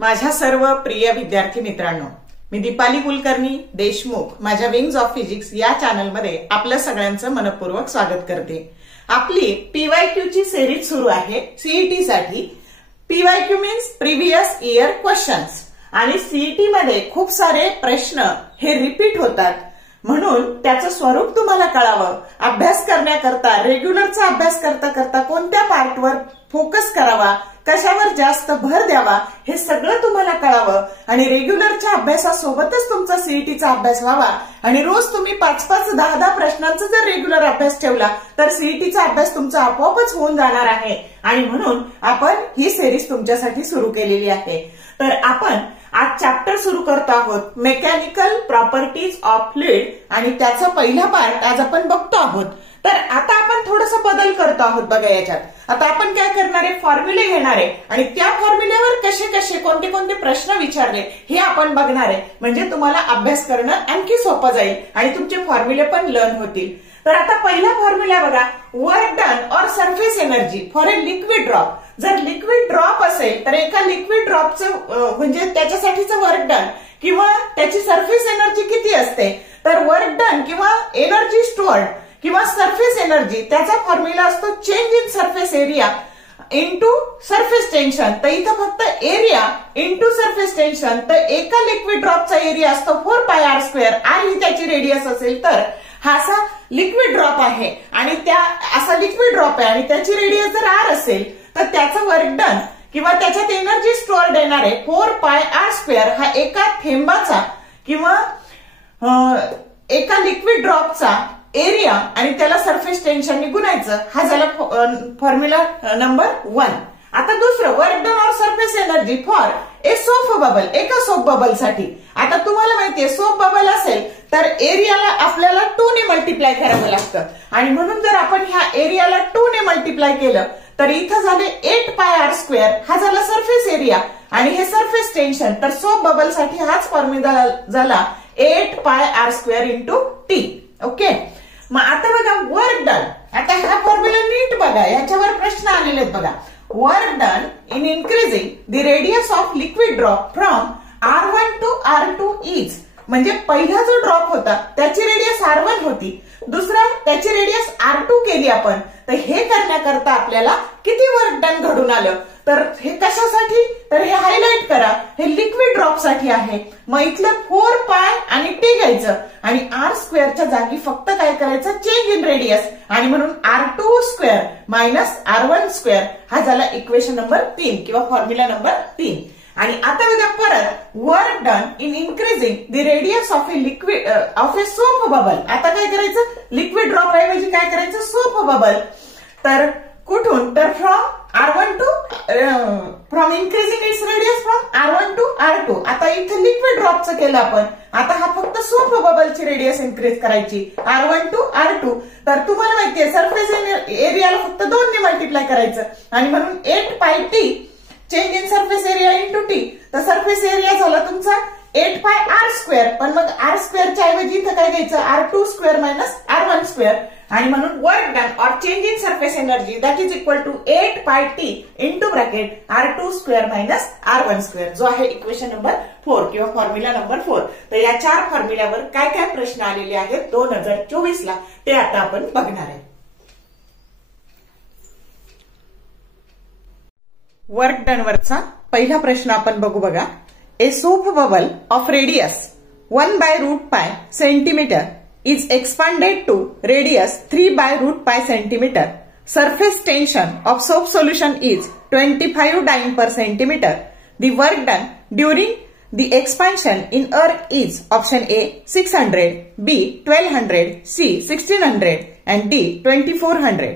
माझ्या सर्व प्रिय विद्यार्थी मित्रांनो, मी दीपाली कुलकर्णी देशमुख माझ्या विंग्स ऑफ फिजिक्स या चॅनलमध्ये आपल्या सगळ्यांचं मनपूर्वक स्वागत करते। आपली पीवायक्यू ची सिरीज सुरू आहे सीईटी साठी। PYQ means previous year questions आणि सीईटी मध्ये खूप सारे प्रश्न हे रिपीट होतात, म्हणून त्याचं स्वरूप तुम्हाला कळावं, अभ्यास करण्याकरता रेग्युलरचा अभ्यास करता करता कोणत्या पार्टवर फोकस करावा, कशावर जास्त भर द्यावा हे सगळं तुम्हाला कळावं आणि रेग्युलरच्या अभ्यासासोबतच तुमचा सीईटीचा अभ्यास व्हावा आणि रोज तुम्ही 5-5, 10-10 प्रश्नांचा जर रेग्युलर अभ्यास ठेवला तर सीईटीचा अभ्यास तुमचा आपोआपच होऊन जाणार आहे आणि म्हणून आपण ही सिरीज तुमच्यासाठी सुरू केलेली आहे। तर आपण आज चॅप्टर सुरू करतो आहोत मेकॅनिकल प्रॉपर्टीज ऑफ फ्लुइड आणि त्याचा पहिला पार्ट आज आपण बघतो आहोत। तर आता आपण थोडासा बदल करतो आहोत बघा याच्यात। आता आपण काय करणार आहे, फॉर्म्युले घेणार आहे आणि त्या फॉर्म्युल्यावर कसे कसे कोणते कोणते प्रश्न विचारले हे आपण बघणार आहे, म्हणजे तुम्हाला अभ्यास करणं आणखी सोपं जाईल आणि तुमचे फॉर्म्युले पण लर्न होतील। तर आता पहिला फॉर्म्युला बघा, work done or surface energy for a liquid drop. जर लिक्विड ड्रॉप असेल तर एका लिक्विड ड्रॉपचं म्हणजे त्याच्यासाठीचं वर्क डन किंवा त्याची सरफेस एनर्जी किती असते, तर वर्क डन किंवा एनर्जी स्टोअर्ड किंवा सरफेस एनर्जी त्याचा फॉर्म्युला असतो change in surface area into surface tension. तर इथं फक्त एरिया इंटू सरफेस टेन्शन, तर एका लिक्विड ड्रॉपचा एरिया असतो 4πr²। आर ही त्याची रेडियस असेल तर हा असा लिक्विड ड्रॉप आहे आणि त्या असा लिक्विड ड्रॉप आहे आणि त्याची रेडियस जर आर असेल तर त्याचा वर्क डन किंवा त्याच्यात एनर्जी स्टोअर्ड येणार आहे 4πr²। हा एका थेंबाचा किंवा एका लिक्विड ड्रॉपचा एरिया आणि त्याला सरफेस टेन्शनने गुणायचं, हा झाला फॉर्म्युला नंबर 1। आता दुसरं, work done or surface energy for a soap bubble, एका सोप बबल साठी। आता तुम्हाला माहितीये सोप बबल असेल तर एरियाला आपल्याला 2 ने मल्टिप्लाय करावं लागतं आणि म्हणून जर आपण ह्या एरियाला 2 ने मल्टिप्लाय केलं तर इथं झाले 8πr²। हा झाला सरफेस एरिया आणि हे सरफेस टेन्शन, तर सोप बबल साठी हाच फॉर्म्युला झाला 8πr² इंटू टी। ओके, मग आता बघा वर्क डन। आता हा फॉर्म्युला नीट बघा, याच्यावर प्रश्न आलेले आहेत बघा। Work done in increasing the radius of liquid drop from R1 to R2 is, म्हणजे पहिला जो ड्रॉप होता त्याची रेडियस R1 होती, दुसरा त्याची रेडियस R2 केली आपण। तर हे करण्याकरता आपल्याला किती वर्क डन घडून आलं, तर हे कशासाठी, तर हे हायलाइट करा, हे लिक्विड ड्रॉप साठी आहे। मग इथलं 4π आणि टी घ्यायचं आणि r² जागी फक्त काय करायचं, चेंज इन रेडियस आणि म्हणून R2² मायनस R1² हा झाला इक्वेशन नंबर 3 किंवा फॉर्म्युला नंबर 3। आणि आता बघा परत, work done in increasing the radius of a liquid of A soap bubble. आता काय करायचं, लिक्विड ड्रॉप ऐवजी काय करायचं, सोप बबल। तर कुठून, तर from increasing its radius from R1 to R2। आता इथे लिक्विड ड्रॉपचं केलं आपण, आता हा फक्त सोप बबलची रेडियस इन्क्रीज करायची R1 टू R2। तर तुम्हाला माहितीये सरफेस एरियाला फक्त 2 ने मल्टिप्लाय करायचं आणि म्हणून 8πt change in surface area into T. तर सरफेस एरिया झाला तुमचा 8πr², पण मग r² च्या ऐवजी इथं काय घ्यायचं, R2² मायनस R1² आणि म्हणून वर्क डन और change in surface energy that is equal to 8πt into bracket R2² minus R1², जो आहे इक्वेशन नंबर 4 किंवा फॉर्म्युला नंबर 4। तर या 4 फॉर्म्युल्यावर काय काय प्रश्न आलेले आहेत 2024 ला ते आता आपण बघणार आहे। वर्क डन वरचा पहिला प्रश्न आपण बघू बघा। A soap bubble of radius 1/√π centimetre is expanded to radius 3/√π centimeter. Surface tension of soap solution is 25 dyne per centimeter. The work done during the expansion in earth is option A 600, B 1200, C 1600 and D 2400.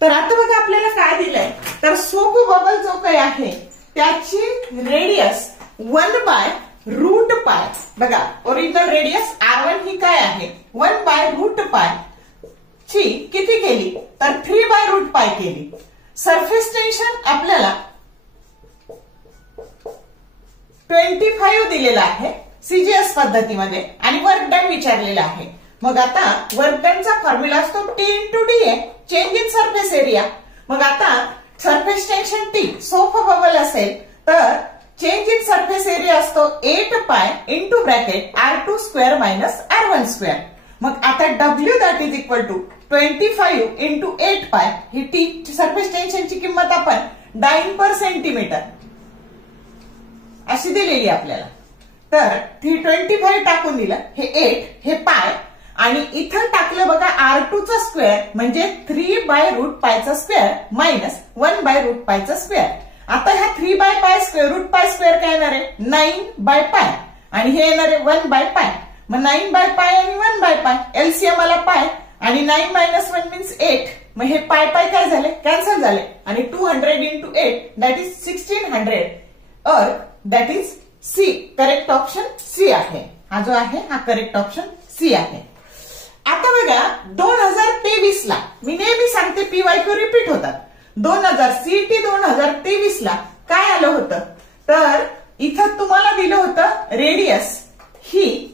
तर आता बघा आपल्याला काय दिलंय, तर soap bubble जो काही आहे त्याची रेडियस 1/√π। बघा ओरिजिनल रेडियस R1 ही काय आहे 1/√π ची किती केली, तर 3/√π केली। सरफेस टेन्शन आपल्याला 25 दिलेला आहे सीजीएस पद्धतीमध्ये आणि वर्क डन विचारलेला आहे। मग आता वर्क डनचा फॉर्म्युला असतो T इंटू डी आहे, चेंज इन सरफेस एरिया. मग आता सरफेस टेन्शन T सोपं बबल असेल तर चेंज इन सरफेस एरिया असतो 8 pi into bracket R2 square minus R1 square. मग आता W that is equal to 25 into 8 pi. He T surface टेन्शनची किंमत आपण डाइन पर सेंटीमीटर अशी दिलेली आपल्याला. तर 25 टाकून दिलं, हे 8 हे पाय आणि इथं टाकलं बघा R2 चा स्क्वेअर म्हणजे 3/√पायचा स्क्वेअर मायनस 1/√पायचा स्क्वेअर. आता ह्या 3/पाय स्क्वेअर √पाय स्क्वेअर काय येणार आहे 9/पाय आणि हे येणार आहे 1/पाय. मग 9/पाय आणि 1/पाय एलसीएम आला पाय आणि 9 मायनस 1 मीन्स 8. मग हे पाय पाय काय झाले कॅन्सल झाले आणि 200 इंटू 8 दॅट इज 1600 और that is C. Correct option C आहे. हा जो आहे हा करेक्ट ऑप्शन सी आहे. आता बघा 2023 ला मी नेहमी सांगते पीवायक्यू रिपीट होतात. 2000 सीईटी 2023 ला काय आलं होतं तर इथं तुम्हाला दिलं होतं रेडियस ही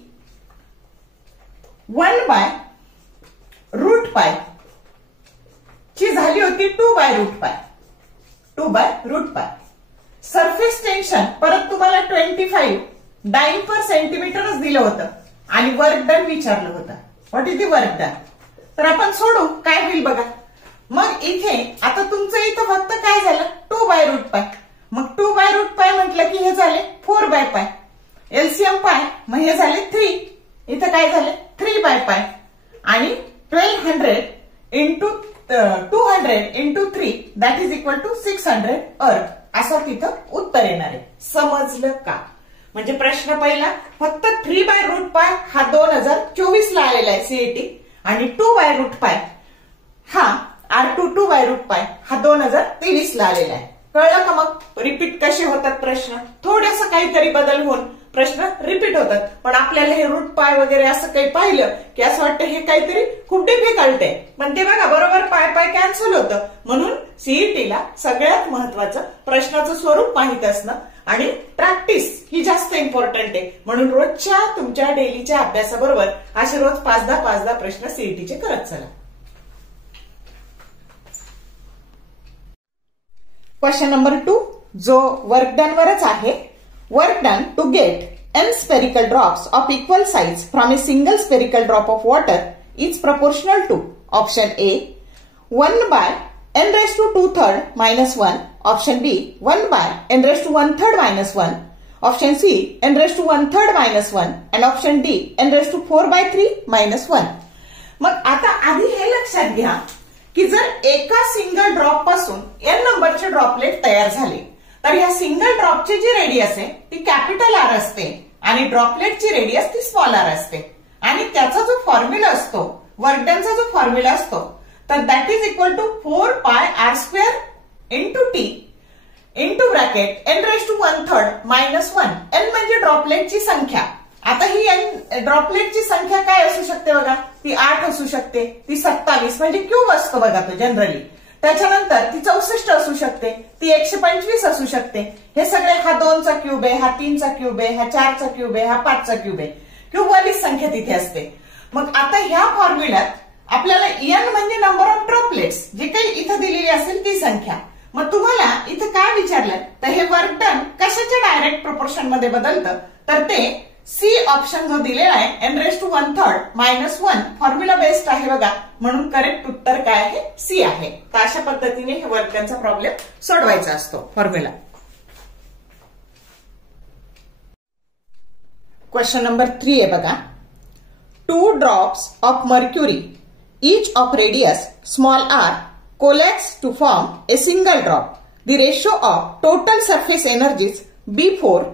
1/√पाय ची झाली होती 2/√पाय. 2/√पाय. सरफेस टेन्शन परत तुम्हाला 25 डाइन पर सेंटीमीटरच दिलं होतं आणि वर्क डन विचारलं होतं. What is the work done. तर आपण सोडू काय होईल बघा. मग इथे आता तुमचं इथं फक्त काय झालं 2/√पाय. मग 2/√पाय म्हटलं की हे झाले 4/पाय एलसीएम पाय. मग हे झाले 3. इथं काय झाले 3/पाय आणि 1200 into 200 into 3 that is equal to 600 अर्थ असं तिथं उत्तर येणार आहे. समजलं का. म्हणजे प्रश्न पहिला फक्त 3/√पाय हा 2024 ला आलेला आहे सीईटी आणि 2/√पाय हा R2 2/√पाय हा 2023 ला आलेला आहे. कळलं का. मग रिपीट कसे होतात प्रश्न, थोडंसं काहीतरी बदल होऊन प्रश्न रिपीट होतात. पण आपल्याला हे रूट पाय वगैरे असं काही पाहिलं की असं वाटतं हे काहीतरी खूप डिफिकल्ट आहे. पण ते बघा बरोबर पाय पाय कॅन्सल होतं. म्हणून सीईटीला सगळ्यात महत्वाचं प्रश्नाचं स्वरूप माहित असणं आणि प्रॅक्टिस ही जास्त इम्पॉर्टंट आहे. म्हणून रोजच्या तुमच्या डेलीच्या अभ्यासाबरोबर असे रोज 5-10 प्रश्न सीईटीचे करत चला. क्वेश्चन नंबर 2 जो वर्क डन वरच आहे. Work done to get n spherical drops of equal size from a single spherical drop of water is proportional to option A 1/n⁻² minus 1, option B 1/n⁻³ minus 1, option C n⁻³ minus 1 and option D n⁻⁴/3 minus 1. मग आता आधी हे लक्षात घ्या की जर एका single drop पासून n नंबरचे ड्रॉपलेट तयार झाले तर या सिंगल ड्रॉपची जी रेडियस आहे ती कॅपिटल R असते आणि ड्रॉपलेटची रेडियस ती स्मॉल r असते. आणि त्याचा जो फॉर्म्युला असतो वर्क डनचा जो फॉर्म्युला असतो तर that is equal to 4πr² into T into bracket n⁻⁴ minus 1. n म्हणजे ड्रॉपलेटची संख्या. आता ही ड्रॉपलेटची संख्या काय असू शकते बघा, ती 8 असू शकते, ती 27 म्हणजे क्यूब असतो बघा तो जनरली. त्याच्यानंतर ती 64 असू शकते, ती 125 असू शकते. हे सगळे हा 2 चा क्यूब आहे, हा 3 चा क्यूब आहे, हा 4 चा क्यूब आहे, हा 5 चा क्यूब आहे. क्यूबवाली संख्या तिथे असते. मग आता ह्या फॉर्म्युल्यात आपल्याला n म्हणजे नंबर ऑफ ड्रॉपलेट्स जी काही इथं दिलेली असेल ती संख्या. मग तुम्हाला इथं काय विचारलं तर हे वर्क डन कशाच्या डायरेक्ट प्रोपोर्शन मध्ये बदलतं तर ते सी ऑप्शन जो दिलेला आहे n⁻⁴ मायनस 1 फॉर्म्युला बेस्ड आहे बघा. म्हणून करेक्ट उत्तर काय आहे सी आहे. तर अशा पद्धतीने हे वर्क डनचा प्रॉब्लेम सोडवायचा असतो फॉर्म्युला. क्वेश्चन नंबर 3 आहे बघा. 2 drops of mercury each of radius small r coalesce to form a single drop. The ratio of total surface energies before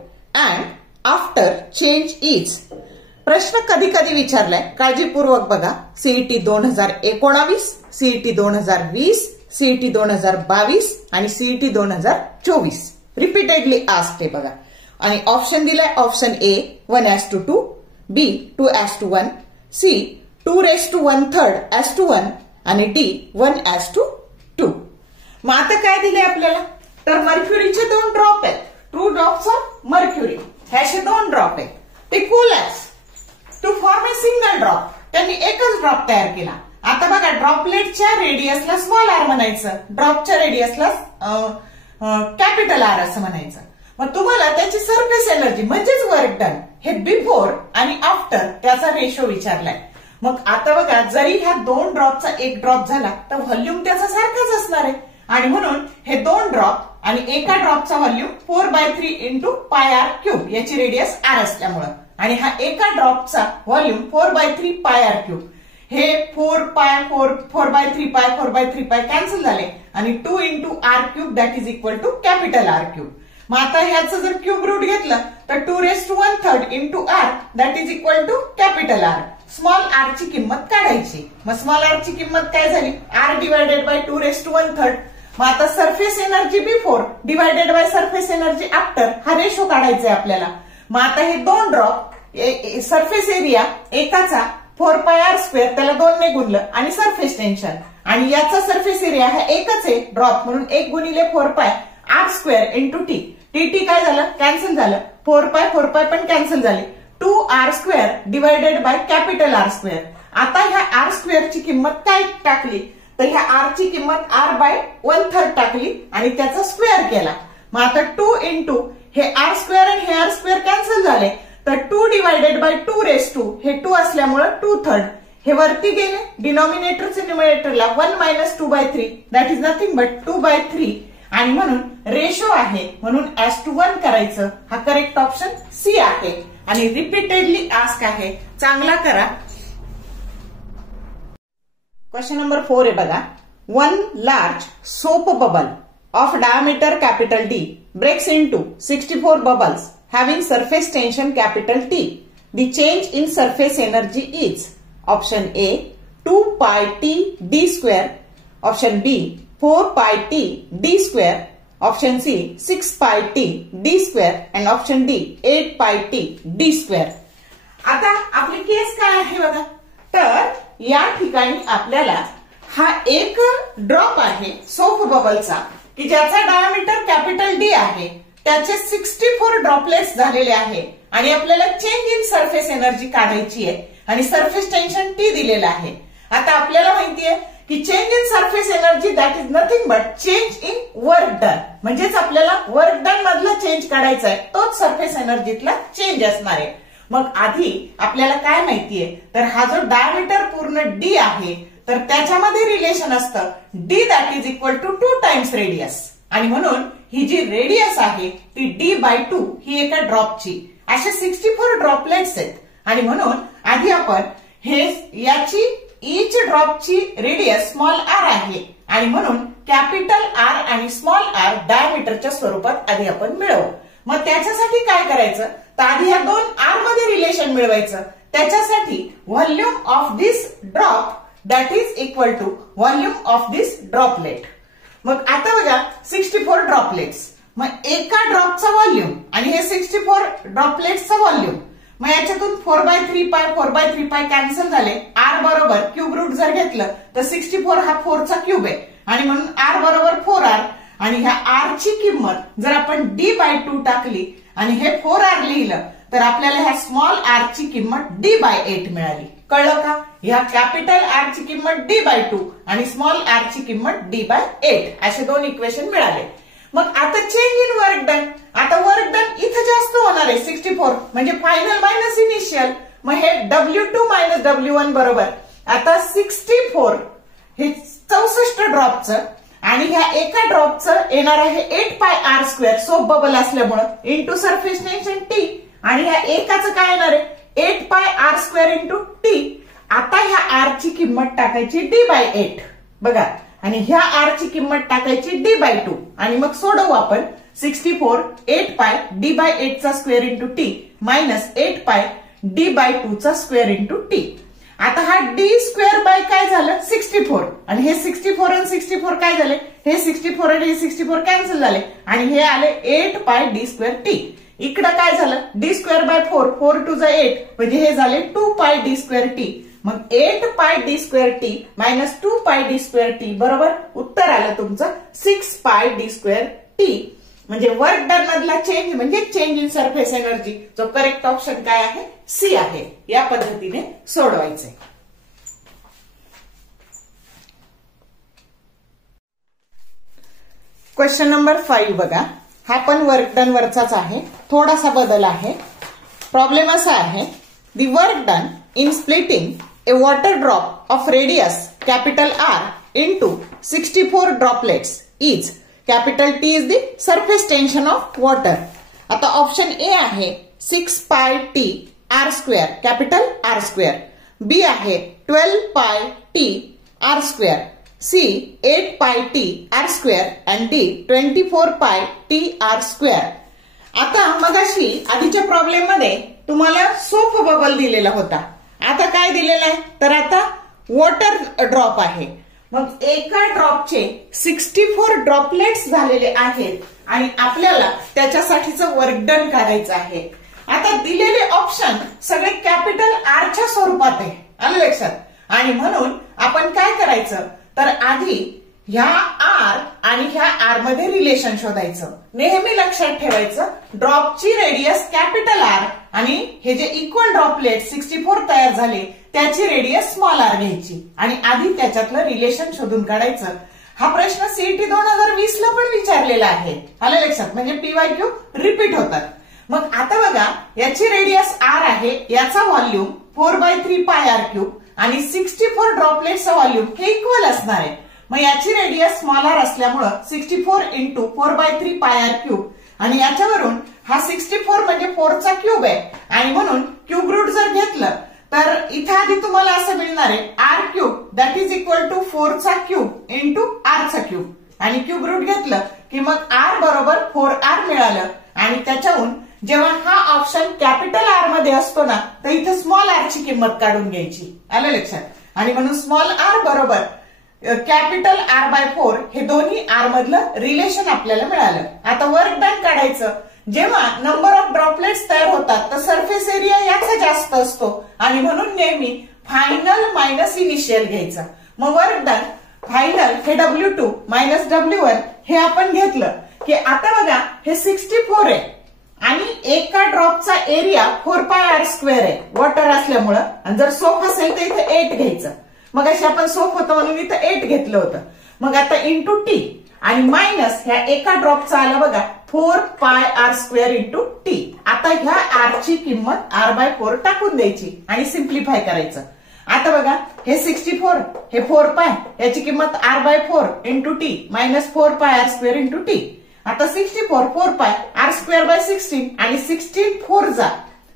and after change is. प्रश्न कधी कधी विचारलाय, काळजीपूर्वक बघा. सीईटी 2019, सीईटी 2020, सीईटी 2022 आणि CET 2024 repeatedly asked आहे बघा. आणि option दिलाय ऑप्शन ए 1:2, बी 2:1, सी 2⁻⁴ आणि डी 1:2. मग आता काय दिले आपल्याला तर मर्क्युरीचे 2 ड्रॉप आहेत. 2 ड्रॉप्स ऑफ मर्क्युरी. हे असे 2 ड्रॉप आहेत. ते collapse to form a single drop. त्यांनी एकच ड्रॉप तयार केला. आता बघा ड्रॉपलेटच्या रेडियसला स्मॉल आर म्हणायचं, ड्रॉपच्या रेडियसला कॅपिटल आर असं म्हणायचं. मग तुम्हाला त्याची सरफेस एनर्जी म्हणजेच वर्क डन हे बिफोर आणि आफ्टर त्याचा रेशो विचारलाय. मग आता बघा जरी ह्या दोन ड्रॉपचा एक ड्रॉप झाला तर व्हॉल्यूम त्याचा सारखाच असणार आहे आणि म्हणून हे दोन ड्रॉप आणि एका ड्रॉपचा volume 4/3 into pi R cube याची रेडियस आर असल्यामुळं आणि हा एका ड्रॉपचा व्हॉल्यूम 4/3 पाय आर क्यूब हे 4/3 पाय कॅन्सल झाले आणि 2 into r cube that is equal to capital R cube. मग आता ह्याचं जर क्यूब रूट घेतलं तर 2⁻⁻³ into r that is equal to capital R. Small r ची किंमत काढायची. मग स्मॉल आर ची किंमत काय झाली आर डिवायडेड बाय 2⁻⁻³. मग आता surface energy before divided by surface energy after हा रेशो काढायचा आहे आपल्याला. मग आता हे दोन ड्रॉप सरफेस एरिया एकाचा 4πr² त्याला 2 ने गुणलं आणि सरफेस टेन्शन आणि याचा सरफेस एरिया हा एकच आहे ड्रॉप म्हणून 1 गुणिले 4πr² इंटू टी. टी काय झालं कॅन्सल झालं. 4π पण कॅन्सल झाले. 2r² divided by capital R². आता ह्या R² ची किंमत काय टाकली तर ह्या आर ची किंमत r/1/3 टाकली आणि त्याचा स्क्वेअर केला. मग आता 2 इंटू हे r² आणि हे r² कॅन्सल झाले तर 2 डिवायडेड बाय 2⁻² हे 2 असल्यामुळे 2/3 हे वरती गेले डिनॉमिनेटरचे न्यूमरेटरला 1 - 2/3 दॅट इज नथिंग बट 2/3 आणि म्हणून रेशो आहे म्हणून as/1 करायचं. हा करेक्ट ऑप्शन सी आहे आणि रिपीटेडली आस्क आहे. चांगला करा. क्वेश्चन नंबर 4 आहे बघा. 1 large soap bubble of diameter capital D breaks into 64 bubbles having surface tension capital T. The change in surface energy is option A 2πt d square, option B 4πt d square, option C 6πt d square and option D 8πt d square. आता आपली केस काय आहे बघा. तर या ठिकाणी आपल्याला हा एक ड्रॉप आहे सोप बबलचा की ज्याचा डायमीटर कॅपिटल डी आहे. त्याचे 64 ड्रॉपलेट्स झालेले आहे आणि आपल्याला चेंज इन सरफेस एनर्जी काढायची आहे आणि सरफेस टेन्शन टी दिलेलं आहे. आता आपल्याला माहितीये की change in surface energy that is nothing but change in work done म्हणजेच आपल्याला वर्क डन मधला चेंज काढायचा आहे तोच सरफेस एनर्जीतला चेंज असणार आहे. मग आधी आपल्याला काय माहितीये तर हा जो डायमीटर पूर्ण डी आहे तर त्याच्यामध्ये रिलेशन असतं d that is equal to 2 times radius आणि म्हणून ही जी रेडियस आहे ती d/2 ही एका ड्रॉपची. असे 64 ड्रॉपलेट्स आहेत आणि म्हणून आधी आपण हे याची ईच ड्रॉपची रेडियस स्मॉल आर आहे आणि म्हणून कॅपिटल आर आणि स्मॉल आर डायमीटरच्या स्वरूपात आधी आपण मिळवू. मग त्याच्यासाठी काय करायचं तर आधी या दोन आर मध्ये रिलेशन मिळवायचं. त्याच्यासाठी volume of this drop that is equal to volume of this droplet. मग आता बघा 64 ड्रॉपलेट्स मग एका ड्रॉपचा व्हॉल्यूम आणि हे 64 ड्रॉपलेट्सचा व्हॉल्यूम. मग याच्यातून 4/3 कॅन्सल झाले. आर बरोबर क्यूब रूट जर घेतलं तर 64 हा 4 चा क्यूब आहे आणि म्हणून आर बरोबर 4r आणि ह्या आर ची किंमत जर आपण d/2 टाकली आणि हे 4r लिहिलं तर आपल्याला ह्या स्मॉल आर ची किंमत d/8 मिळाली. कळलं का. ह्या कॅपिटल आर ची किंमत d/2 आणि स्मॉल आर ची किंमत d/8 असे दोन इक्वेशन मिळाले. मग आता चेंज इन वर्क डन. आता वर्क डन इथं जास्त होणार आहे 64 म्हणजे फायनल मायनस इनिशियल. मग हे W2 - W1 बरोबर आता 64 हे 64 ड्रॉपचं आणि ह्या एका ड्रॉपचं येणार आहे 8πr² सोप बबल असल्यामुळं इंटू सरफेस टेन्शन टी आणि ह्या एकाचं काय येणार आहे 8πr² इंटू टी. आता ह्या आर ची किंमत टाकायची d/8 बघा आणि ह्या आर ची किंमत टाकायची d/2 आणि मग सोडवू आपण 64 8π d/8 चा square into T minus 8π d/2 चा स्क्वेअर इंटू टी. आता हा d स्क्वेअर बाय काय झालं 64 आणि हे 64 आणि 64 काय झाले हे 64 आणि हे 64 कॅन्सल झाले आणि हे आले 8π d² टी. इकडं काय झालं d स्क्वेअर बाय 4 4 टू 8 म्हणजे हे झाले 2π d² टी. मग 8π d² T minus 2π d² T बरोबर उत्तर आलं तुमचं 6π d² टी. म्हणजे वर्क डन मधला चेंज म्हणजे चेंज इन सरफेस एनर्जी. जो करेक्ट ऑप्शन काय आहे सी आहे. या पद्धतीने सोडवायचे. क्वेश्चन नंबर 5 बघा. हा पण वर्क डन वरचाच आहे, थोडासा बदल आहे. प्रॉब्लेम असा आहे, the work done in splitting a water drop of radius capital R into 64 droplets is capital T is the surface tension of water. आता ऑप्शन ए आहे 6 pi T R square capital R square, B आहे 12 pi T R square, C 8 pi T R square and D 24 pi T R square. आता मगाशी आधीच्या problem मध्ये तुम्हाला soap bubble दिलेला होता. आता काय दिलेलं आहे, तर आता वॉटर ड्रॉप आहे. मग एका ड्रॉपचे 64 ड्रॉपलेट्स झालेले आहेत आणि आपल्याला त्याच्यासाठीचं वर्क डन काढायचं आहे. आता दिलेले ऑप्शन सगळे कॅपिटल आरच्या स्वरूपात आहे, आलं लक्षात. आणि म्हणून आपण काय करायचं, तर आधी ह्या आर आणि ह्या आर मध्ये रिलेशन शोधायचं. नेहमी लक्षात ठेवायचं, ड्रॉपची रेडियस कॅपिटल आर आणि हे जे इक्वल ड्रॉपलेट 64 तयार झाले त्याची रेडियस स्मॉल आर घ्यायची आणि आधी त्याच्यातलं रिलेशन शोधून काढायचं. हा प्रश्न सीईटी 2020 ला पण विचारलेला आहे, आलं लक्षात. म्हणजे पीवायक्यू रिपीट होतात. मग आता बघा, याची रेडियस आर आहे, याचा व्हॉल्यूम 4/3 पाय आर क्यूब आणि 64 ड्रॉपलेटचा व्हॉल्यूम हे इक्वल असणार आहे. मग याची रेडियस स्मॉल आर असल्यामुळं 64 इंटू 4/3 पाय आर क्यूब आणि याच्यावरून हा 64 म्हणजे 4 चा क्यूब आहे आणि म्हणून क्यूब रूट जर घेतलं तर इथे आधी तुम्हाला असं मिळणार आहे R cube that is equal to 4 चा क्यूब इंटू आर चा क्यूब आणि क्यूब रूट घेतलं की मग आर बरोबर 4r मिळालं. आणि त्याच्याहून जेव्हा हा ऑप्शन कॅपिटल आर मध्ये असतो ना, तर इथे स्मॉल आर ची किंमत काढून घ्यायची, आलं लक्षात. आणि म्हणून स्मॉल आर बरोबर कॅपिटल R/4 हे दोन्ही आर मधलं रिलेशन आपल्याला मिळालं. आता वर्क डन काढायचं. जेव्हा नंबर ऑफ ड्रॉपलेट्स तयार होतात तर सरफेस एरिया याचा जास्त असतो आणि म्हणून नेहमी फायनल मायनस इनिशियल घ्यायचं. मग वर्क डन फायनल हे W2 मायनस W1 हे आपण घेतलं की आता बघा हे 64 आहे आणि एका ड्रॉपचा एरिया 4 पाय आर स्क्वेअर आहे वॉटर असल्यामुळं. आणि जर सोप असेल तर इथे 8 घ्यायचं. मग अशी आपण सोप होतं म्हणून इथं 8 घेतलं होतं. मग आता इंटू टी आणि मायनस ह्या एका ड्रॉपचा आला बघा 4 pi r square into T. आता ह्या आर ची किंमत R/4 टाकून द्यायची आणि सिम्प्लिफाय करायचं. आता बघा हे 64 हे 4 पाय याची किंमत R/4 into T minus 4 pi r square into T. आता 64 4 पाय आर स्क्वेअर बाय 16 आणि 16 4 जा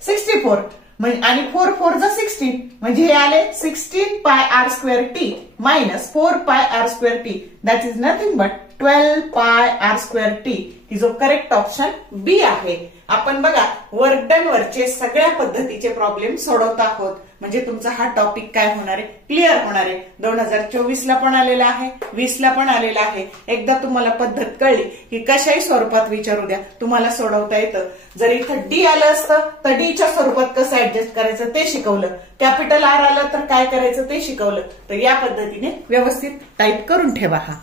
64 आणि 4 4 जा 16 म्हणजे हे आले 16 पाय r square T minus 4 pi r square T that is nothing but 12 pi r square T. ही जो करेक्ट ऑप्शन बी आहे. आपण बघा वर्क डन वरचे सगळ्या पद्धतीचे प्रॉब्लेम सोडवत आहोत. म्हणजे तुमचा हा टॉपिक काय होणार आहे, क्लिअर होणार आहे. 2024 ला पण आलेला आहे, 20 ला पण आलेला आहे. एकदा तुम्हाला पद्धत कळली की कशाही स्वरूपात विचारू द्या तुम्हाला सोडवता येतं. जर इथं डी आलं असतं तर डीच्या स्वरूपात कसं ऍडजस्ट करायचं ते शिकवलं, कॅपिटल आर आलं तर काय करायचं ते शिकवलं. तर या पद्धतीने व्यवस्थित टाईप करून ठेवा. हा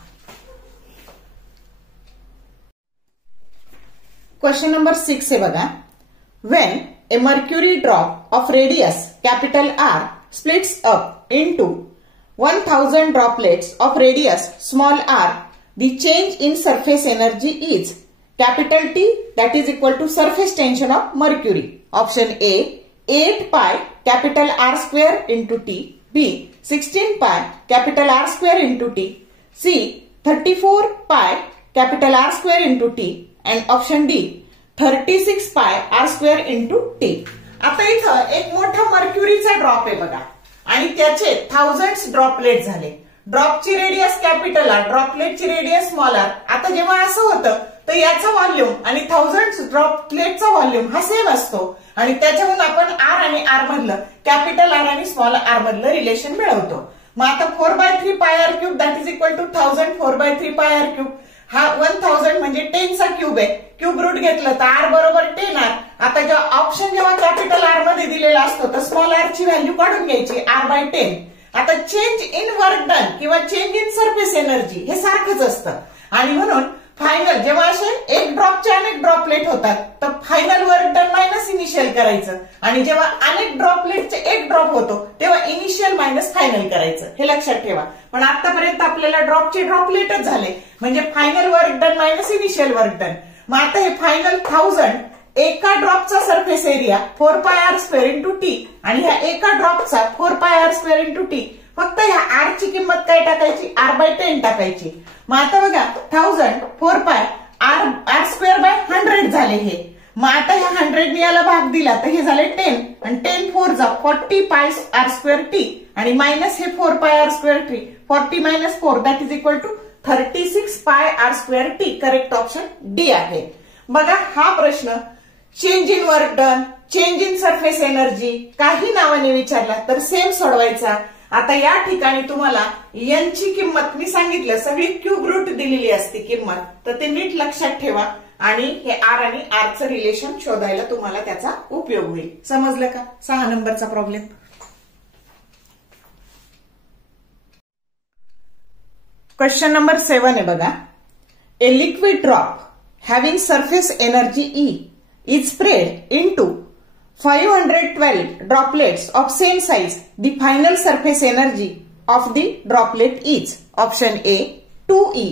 क्वेश्चन नंबर 6 आहे बघा. Wien a mercury drop of radius capital R splits up into 1000 droplets of radius small r, the change in surface energy is capital T that is equal to surface tension of mercury. Option A 8 pi capital R square into T, B 16 pi capital R square into T, C 34 pi capital R square into T and option D 36 पाय r square into T. आता इथं एक मोठा मर्क्युरीचा drop आहे बघा आणि त्याचे thousands droplet झाले. ड्रॉपची रेडियस कॅपिटल आर, ड्रॉपलेटची रेडियस स्मॉल आर. आता जेव्हा असं होतं तर याचा व्हॉल्यूम आणि थाउजंड्स ड्रॉपलेटचा व्हॉल्यूम हा सेम असतो आणि त्याच्याहून आपण आर आणि आर मधलं कॅपिटल आर आणि स्मॉल आर मधलं रिलेशन मिळवतो. मग आता 4/3 pi R cube that is equal to 1000 4/3 pi R cube. हा 1000 म्हणजे 10 चा क्यूब आहे. क्यूब रूट घेतलं तर आर बरोबर 10 आर. आता ऑप्शन जेव्हा कॅपिटल आर मध्ये दिलेला असतो तर स्मॉल आर ची व्हॅल्यू काढून घ्यायची R/10. आता चेंज इन वर्क डन किंवा चेंज इन सरफेस एनर्जी हे सारखंच असतं आणि म्हणून फायनल जेव्हा असे एक ड्रॉपचे अनेक ड्रॉपलेट होतात तर final work done minus initial करायचं आणि जेव्हा अनेक ड्रॉपलेटचे एक ड्रॉप होतो तेव्हा इनिशियल मायनस फायनल करायचं, हे लक्षात ठेवा. पण आतापर्यंत आपल्याला ड्रॉपचे ड्रॉपलेटच झाले म्हणजे final work done minus initial work done. मग आता हे फायनल 1000 एका ड्रॉपचा surface area 4πr² into T आणि ह्या एका ड्रॉपचा 4πr² इंटू टी. फक्त ह्या आर ची किंमत काय टाकायची, r/10 टाकायची. मग आता बघा 1000 4π r²/100 झाले हे. मग आता ह्या 100 ने याला भाग दिला तर हे झाले 10 आणि 10 4 जा 40πr²t आणि मायनस हे 4πr²t 40 - 4 that is equal to 36πr²t. Correct option D आहे. बघा हा प्रश्न change in work done, change in surface energy काही नावाने विचारला तर सेम सोडवायचा. आता या ठिकाणी तुम्हाला एन ची किंमत मी सांगितलं सगळी क्यूब रूट दिलेली असते किंमत, तर ते नीट लक्षात ठेवा आणि हे आर आणि आरचं रिलेशन शोधायला तुम्हाला त्याचा उपयोग होईल. समजलं का? 6 नंबरचा प्रॉब्लेम. क्वेश्चन नंबर 7 आहे बघा. A liquid drop having surface energy E is spread into 512 droplets of same size. The final surface energy of the droplet is option A 2E,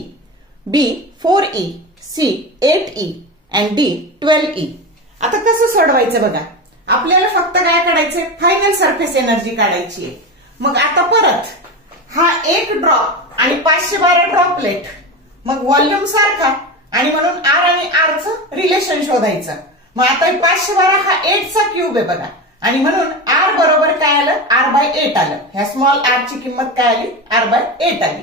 B 4E, C 8E and D 12E. आता कसं सोडवायचं बघा. आपल्याला फक्त काय काढायचंय, final surface energy काढायची आहे. मग आता परत हा एक ड्रॉप आणि 512 ड्रॉपलेट, मग व्हॉल्यूम सारखा आणि म्हणून आर आणि आरचं रिलेशन शोधायचं. मग आता 512 हा 8 चा क्यूब आहे बघा आणि म्हणून आर बरोबर काय आलं, r/8 आलं. ह्या स्मॉल आर ची किंमत काय आली, r/8 आली.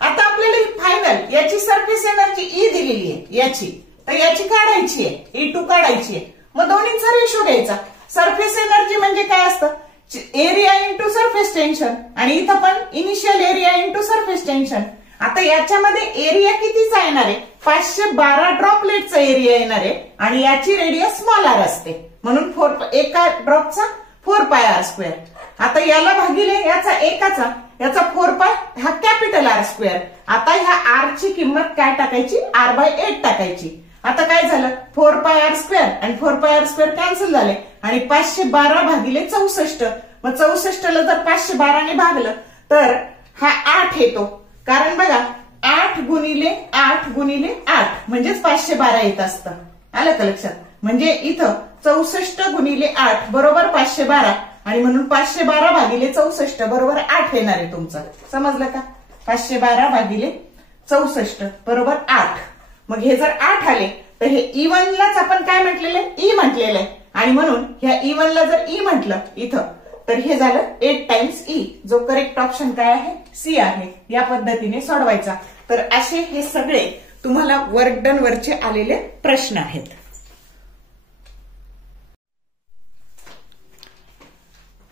आता आपल्याला ही फायनल याची सरफेस एनर्जी ई दिलेली आहे याची, तर याची काढायची आहे, E2 काढायची आहे. मग दोन्हीचा रेशो घ्यायचा. सरफेस एनर्जी म्हणजे काय असतं, एरिया इंटू सरफेस टेन्शन आणि इथं पण initial area into surface tension. आता याच्यामध्ये एरिया कितीचा येणार आहे, 512 ड्रॉपलेटचा एरिया येणार आहे आणि याची रेडियस स्मॉल आर असते म्हणून एका ड्रॉपचा 4πr². आता याला भागिले याचा एकाचा, याचा 4π हा कॅपिटल R². आता ह्या आर ची किंमत काय टाकायची, r/8 टाकायची. आता काय झालं, 4πr² आणि 4πr² कॅन्सल झाले आणि 512 भागिले 64. मग 64 ला जर 512 ने भागलं तर हा 8 येतो. कारण बघा 8 गुणिले 8 गुणिले 8 म्हणजेच 512 येत असतं. आलं का लक्षात? म्हणजे इथं 64 गुणिले 8 बरोबर 512 आणि म्हणून 512 भागिले 64 बरोबर 8 येणार आहे तुमचं. समजलं का? 512 भागिले 64 बरोबर 8. मग हे जर 8 आले तर हे E1 लाच आपण काय म्हटलेलं आहे, ई म्हटलेलं आहे आणि म्हणून ह्या E1 ला जर ई म्हटलं इथं तर हे झालं 8 टाइम्स ई. जो करेक्ट ऑप्शन काय आहे, सी आहे. या पद्धतीने सोडवायचा. तर असे हे सगळे तुम्हाला वर्क डन वरचे आलेले प्रश्न आहेत.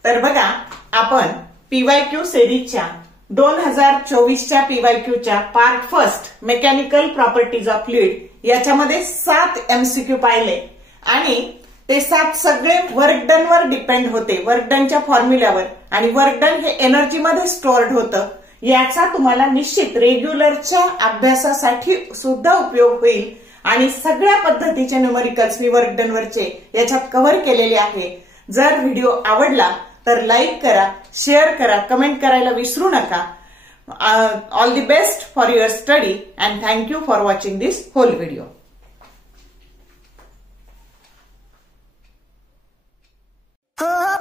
तर बघा आपण PYQ सिरीजच्या 2024च्या PYQच्या part first mechanical properties of fluid याच्यामध्ये 7 MCQ पाहिले आणि ते 7 सगळे वर्क डन वर डिपेंड होते, वर्क डनच्या फॉर्म्युल्यावर. आणि वर्क डन हे एनर्जी मध्ये स्टोअर्ड होतं. याचा तुम्हाला निश्चित रेग्युलरच्या अभ्यासासाठी सुद्धा उपयोग होईल आणि सगळ्या पद्धतीचे न्यूमरिकल्स मी वर्क डन वरचे याच्यात कव्हर केलेले आहे. जर व्हिडिओ आवडला तर लाईक करा, शेअर करा, कमेंट करायला विसरू नका. All the best for your study and thank you for watching this whole video. Oh